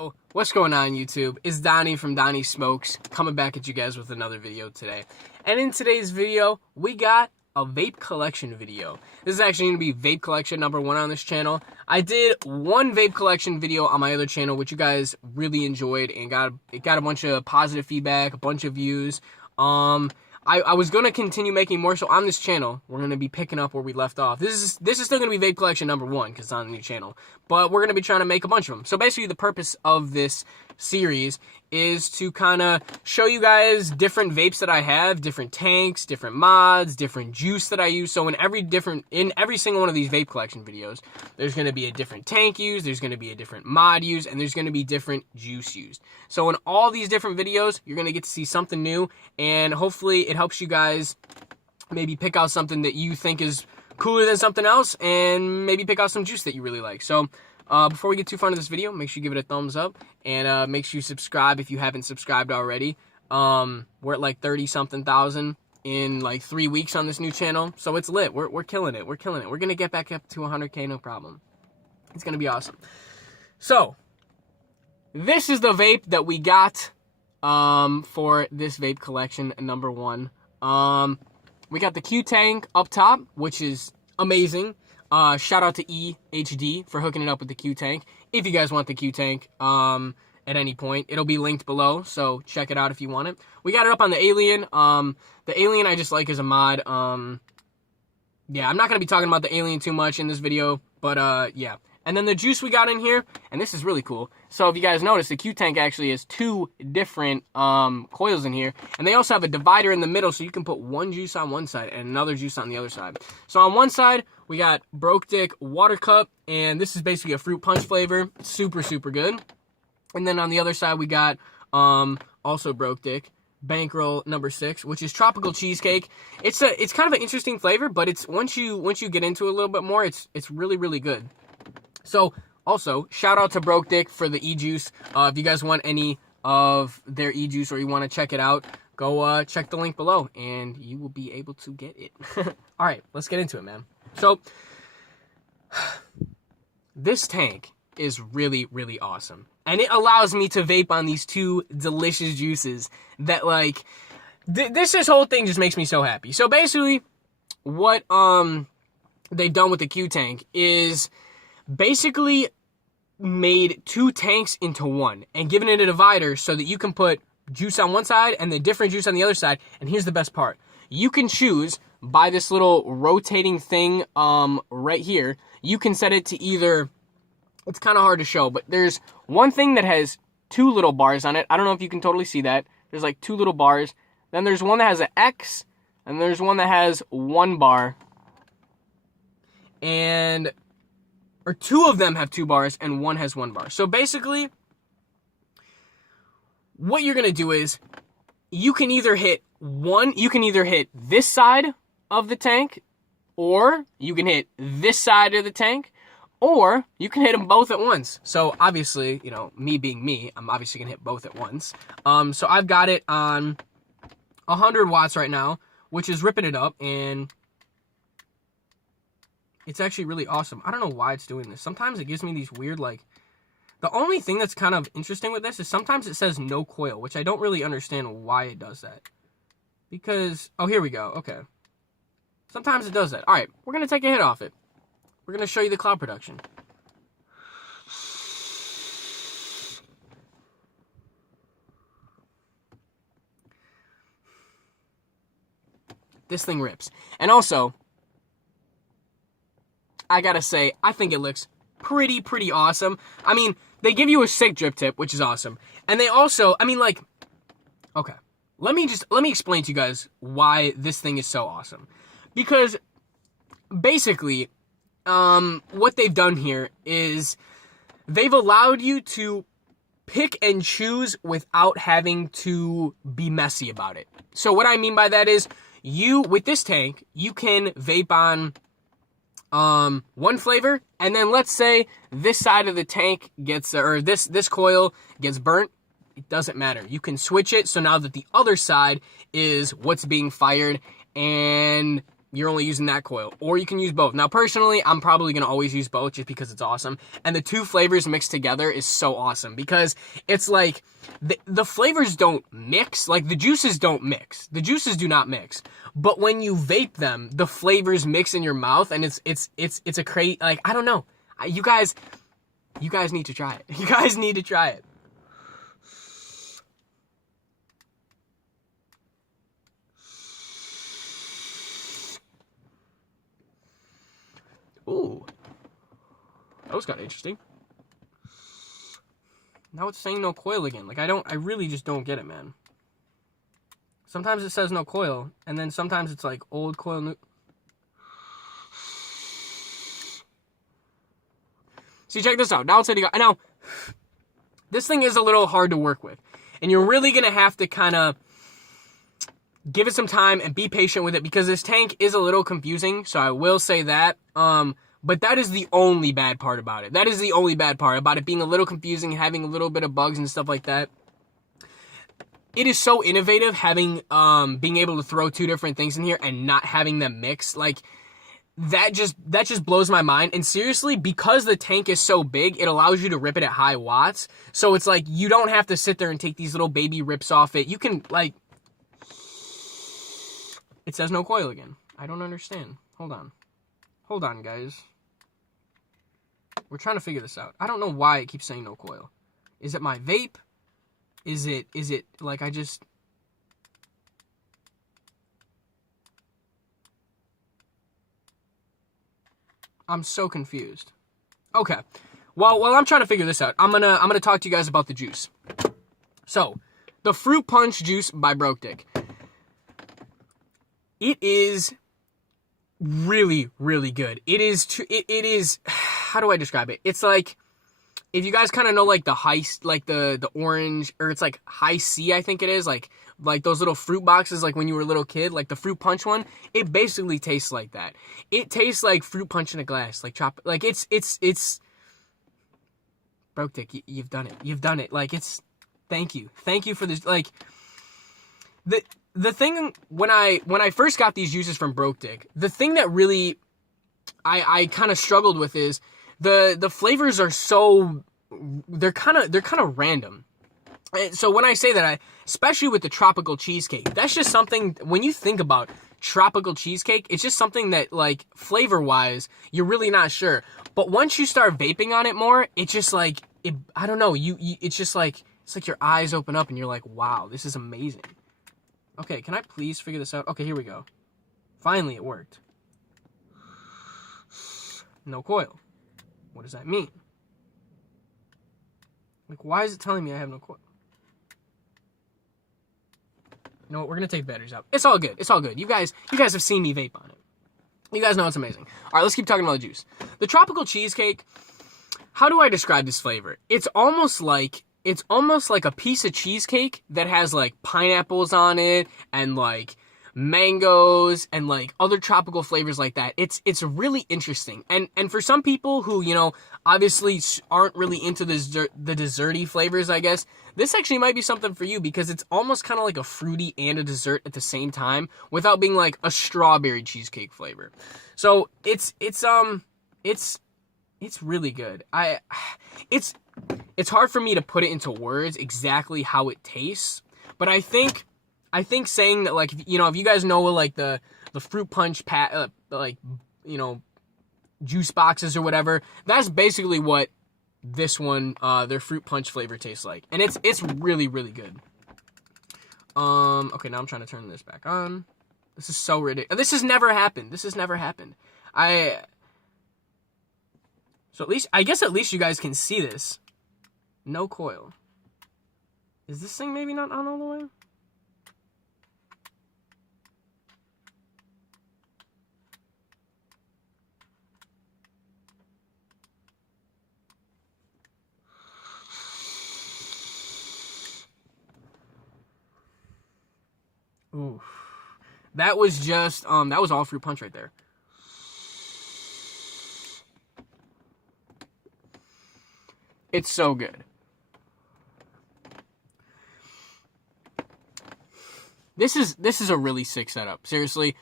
Oh, what's going on, YouTube? It's Donnie from Donnie Smokes coming back at you guys with another video today. And in today's video, we got a vape collection video. This is actually going to be vape collection number 1 on this channel. I did one vape collection video on my other channel, which you guys really enjoyed and got a bunch of positive feedback, a bunch of views. I was going to continue making more, so on this channel, we're going to be picking up where we left off. This is still going to be vape collection number 1, because it's on the new channel. But we're going to be trying to make a bunch of them. So basically, the purpose of this series is to kind of show you guys different vapes that I have, different tanks, different mods, different juice that I use. So in every single one of these vape collection videos, there's going to be a different tank used, there's going to be a different mod used, and there's going to be different juice used. So in all these different videos, you're going to get to see something new, and hopefully it helps you guys maybe pick out something that you think is cooler than something else, and maybe pick out some juice that you really like. So before we get too far into this video, make sure you give it a thumbs up, and make sure you subscribe if you haven't subscribed already. We're at like 30-something thousand in like 3 weeks on this new channel, so it's lit. We're killing it. We're killing it. We're gonna get back up to 100K, no problem. It's gonna be awesome. So this is the vape that we got for this vape collection number 1. We got the Qtank up top, which is amazing. Shout out to EHD for hooking it up with the Qtank. If you guys want the Qtank at any point, it'll be linked below, so check it out if you want it. We got it up on the Alien. The Alien I just like as a mod. Yeah, I'm not going to be talking about the Alien too much in this video, but yeah. And then the juice we got in here, and this is really cool. So if you guys notice, the Qtank actually has 2 different coils in here. And they also have a divider in the middle, so you can put one juice on one side and another juice on the other side. So on one side, we got Broke Dick Water Cup, and this is basically a fruit punch flavor. Super, super good. And then on the other side, we got also Broke Dick Bankroll number 6, which is tropical cheesecake. It's kind of an interesting flavor, but it's once you get into it a little bit more, it's really, really good. So, also, shout out to Broke Dick for the e-juice. If you guys want any of their e-juice or you want to check it out, go check the link below, and you will be able to get it. All right, let's get into it, man. So, this tank is really, really awesome. And it allows me to vape on these 2 delicious juices that, like, this whole thing just makes me so happy. So, basically, what they've done with the Qtank is basically made 2 tanks into 1 and given it a divider so that you can put juice on one side and the different juice on the other side. And here's the best part. You can choose by this little rotating thing right here. You can set it to either, it's kind of hard to show, but there's one thing that has 2 little bars on it. I don't know if you can totally see that. There's like 2 little bars. Then there's one that has an X, and there's one that has 1 bar. Or 2 of them have 2 bars and 1 has 1 bar. So basically, what you're gonna do is you can either hit this side of the tank, or you can hit this side of the tank, or you can hit them both at once. So obviously, you know, me being me, I'm obviously gonna hit both at once. So I've got it on 100 watts right now, which is ripping it up, and it's actually really awesome. I don't know why it's doing this. Sometimes it gives me these weird, like... The only thing that's kind of interesting with this is sometimes it says no coil, which I don't really understand why it does that. Because... Oh, here we go. Okay. Sometimes it does that. Alright, we're going to take a hit off it. We're going to show you the cloud production. This thing rips. And also, I gotta say, I think it looks pretty awesome. I mean, they give you a sick drip tip, which is awesome. And they also, I mean, like, okay. Let me explain to you guys why this thing is so awesome. Because, basically, what they've done here is they've allowed you to pick and choose without having to be messy about it. So what I mean by that is, with this tank, you can vape on one flavor, and then let's say this side of the tank gets, or this coil gets burnt. It doesn't matter. You can switch it so now that the other side is what's being fired, and you're only using that coil. Or you can use both. Now, personally, I'm probably going to always use both just because it's awesome. And the two flavors mixed together is so awesome because it's like the flavors don't mix. Like, the juices don't mix. The juices do not mix. But when you vape them, the flavors mix in your mouth, and it's a crazy, like, I don't know. You guys need to try it. You guys need to try it. Ooh. That was kind of interesting. Now it's saying no coil again. Like, I really just don't get it, man. Sometimes it says no coil, and then sometimes it's like old coil, new. See, check this out. Now it's saying, now, this thing is a little hard to work with. And you're really going to have to kind of give it some time and be patient with it because this tank is a little confusing, so I will say that. But that is the only bad part about it. That is the only bad part about it being a little confusing, having a little bit of bugs and stuff like that. It is so innovative having, being able to throw two different things in here and not having them mix. Like, that just blows my mind. And seriously, because the tank is so big, it allows you to rip it at high watts. So it's like, you don't have to sit there and take these little baby rips off it. You can, like, it says no coil again. I don't understand. Hold on. Hold on, guys. We're trying to figure this out. I don't know why it keeps saying no coil. Is it my vape? Is it, like, I'm so confused. Okay. Well, while I'm trying to figure this out, I'm gonna talk to you guys about the juice. So, the Fruit Punch juice by Qtank. It is really, really good. It is, how do I describe it? It's like, if you guys kind of know, like, the orange, or it's like high C, I think it is, like those little fruit boxes, like when you were a little kid, like the Fruit Punch one, it basically tastes like that. It tastes like fruit punch in a glass, like it's Qtank, you've done it. You've done it. Like, thank you for this. Like, the thing, when I first got these juices from Qtank, the thing that really I kind of struggled with is the flavors are so, they're kind of random. And so when I say that, especially with the tropical cheesecake, that's just something, when you think about tropical cheesecake, it's just something that, like, flavor wise, you're really not sure. But once you start vaping on it more, it's just like, I don't know, it's just like, it's like your eyes open up and you're like, wow, this is amazing. Okay, can I please figure this out? Okay, here we go. Finally, it worked. No coil. What does that mean? Like, why is it telling me I have no coil? You know what? We're gonna take batteries out. It's all good. It's all good. You guys have seen me vape on it. You guys know it's amazing. All right, let's keep talking about the juice. The tropical cheesecake. How do I describe this flavor? It's almost like a piece of cheesecake that has, like, pineapples on it and, like, mangoes and, like, other tropical flavors like that. It's really interesting. And for some people who, you know, obviously aren't really into the desserty flavors, I guess, this actually might be something for you because it's almost kind of like a fruity and a dessert at the same time without being like a strawberry cheesecake flavor. So it's really good. It's hard for me to put it into words exactly how it tastes, but I think saying that, like, you know, if you guys know, like, the Fruit Punch like, you know, juice boxes or whatever, that's basically what this one, their Fruit Punch flavor tastes like, and it's really, really good. Okay, now I'm trying to turn this back on. This is so ridiculous. This has never happened. So I guess at least you guys can see this. No coil. Is this thing maybe not on all the way? Ooh. That was just, that was all Fruit Punch right there. It's so good. This is a really sick setup. Seriously,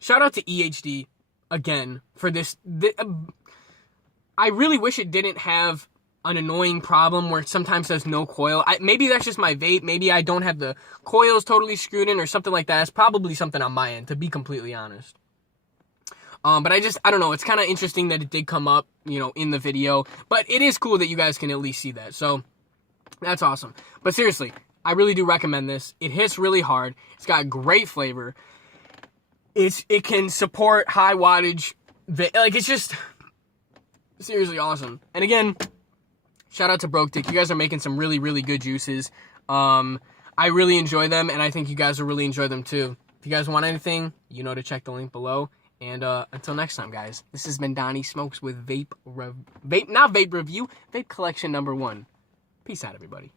shout out to EHD again for this. I really wish it didn't have an annoying problem where it sometimes there's no coil. Maybe that's just my vape. Maybe I don't have the coils totally screwed in or something like that. It's probably something on my end, to be completely honest. But I don't know. It's kind of interesting that it did come up, in the video. But it is cool that you guys can at least see that. So that's awesome. But seriously, I really do recommend this. It hits really hard. It's got great flavor. It can support high wattage. It's just seriously awesome. And again, shout out to Broke Dick. You guys are making some really, really good juices. I really enjoy them, and I think you guys will really enjoy them too. If you guys want anything, to check the link below. And until next time, guys, this has been Donnie Smokes with Vape Collection #1. Peace out, everybody.